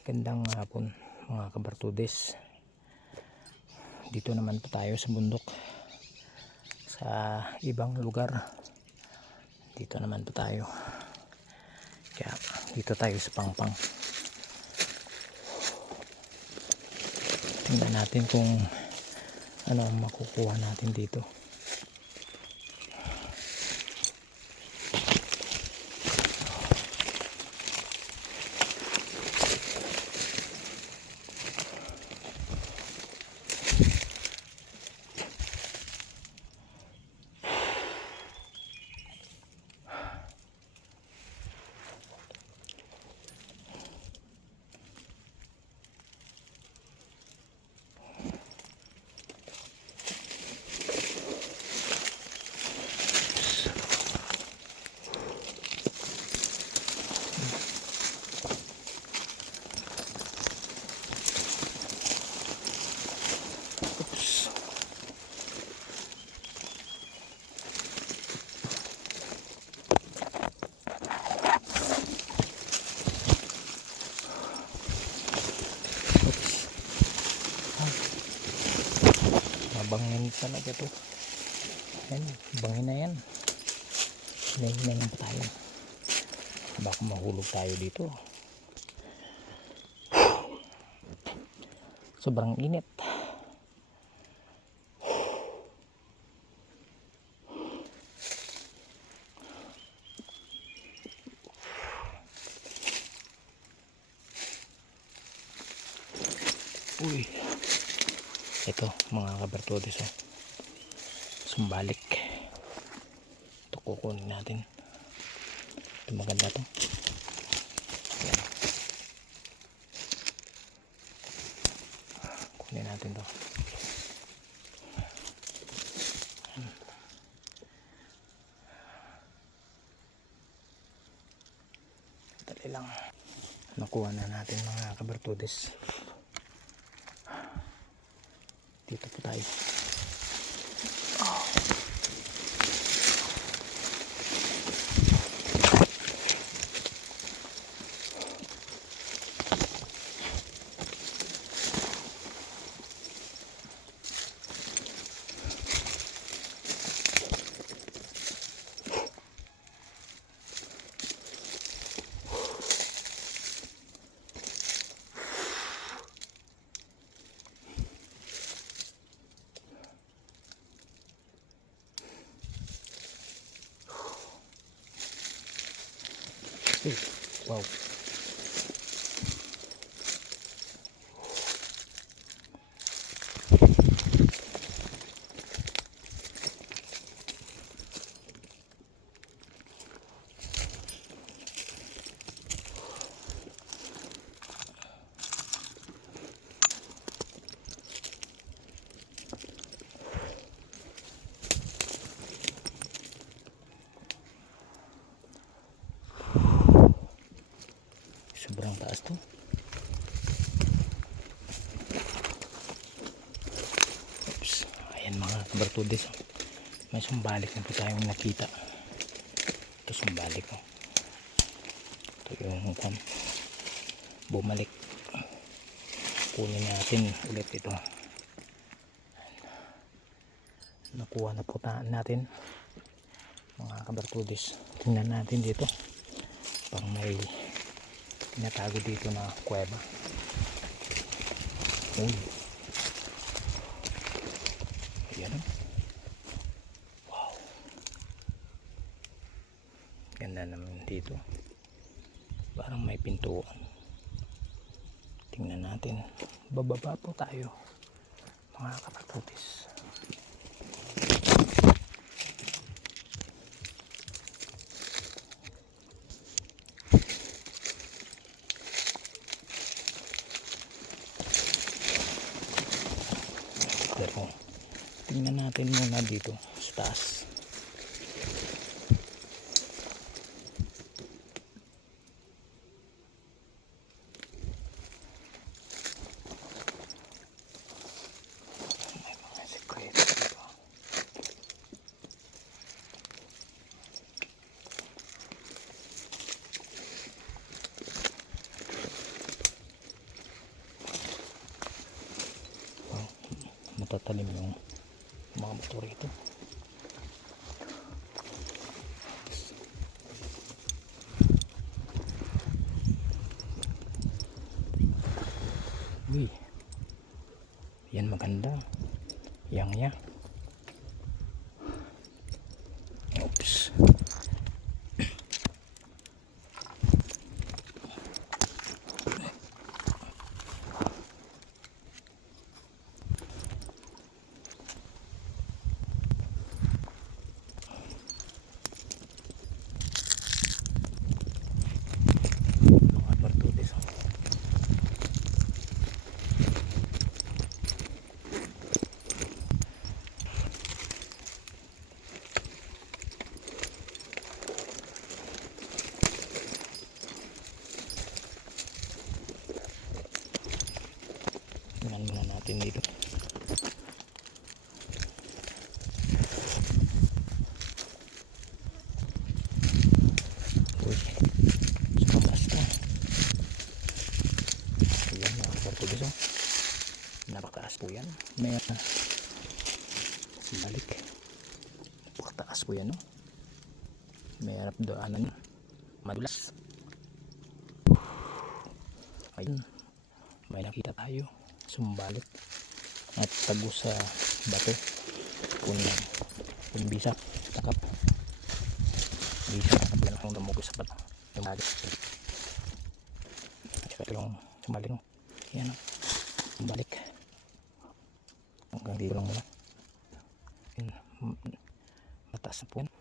Gandang hapon mga kabartudes. Dito naman po tayo sa bundok. Sa ibang lugar. Dito naman po tayo. Kaya dito tayo sa pangpang. Tingnan natin kung ano ang makukuha natin dito. Oops. Oops. Ah. Mabangin talaga to. Yan, bangin na yan. Hinahinay pa tayo. Baka mahulog tayo dito. Sobrang init. Uy. Ito, mga kabartodes. Oh. Sumbalik. Ito kukunin natin. Ito maganda to. Kunin natin to. Dali lang. Nakuha na natin mga kabartodes. Dito po tayo. Wow. Taas to. Oops. Ayan mga kabartudes. oh. May sumbalik na po tayong nakita. Ito sumbalik ko. Ito yung kwan. Bumalik. Kunin natin ulit ito. Nakuha na po natin mga kabartudes. Tingnan natin dito. Pang may tinatago dito na kuweba. Uy. Ayan. oh. Wow. Ganda naman dito. Parang may pintuan. Tingnan natin. Bababa po tayo. Mga kapatutis. natin muna dito sa taas. Matatalim yung mga motor ito. Uy. Yan maganda. Yang ya. Oops. Napakataas po yan. May uh, balik. Napakataas po yan oh. May harap doanan yun. Madulas. Ayun. May nakita tayo. Sumbalik. At tago sa bato. Kung kung bisa. Takap. Bisa. Takap lang ang damugo sa bato. Yung bagay. At ito lang sumbalik. oh. Yan Hanggang dito lang muna. Yun. M- Mataas na po.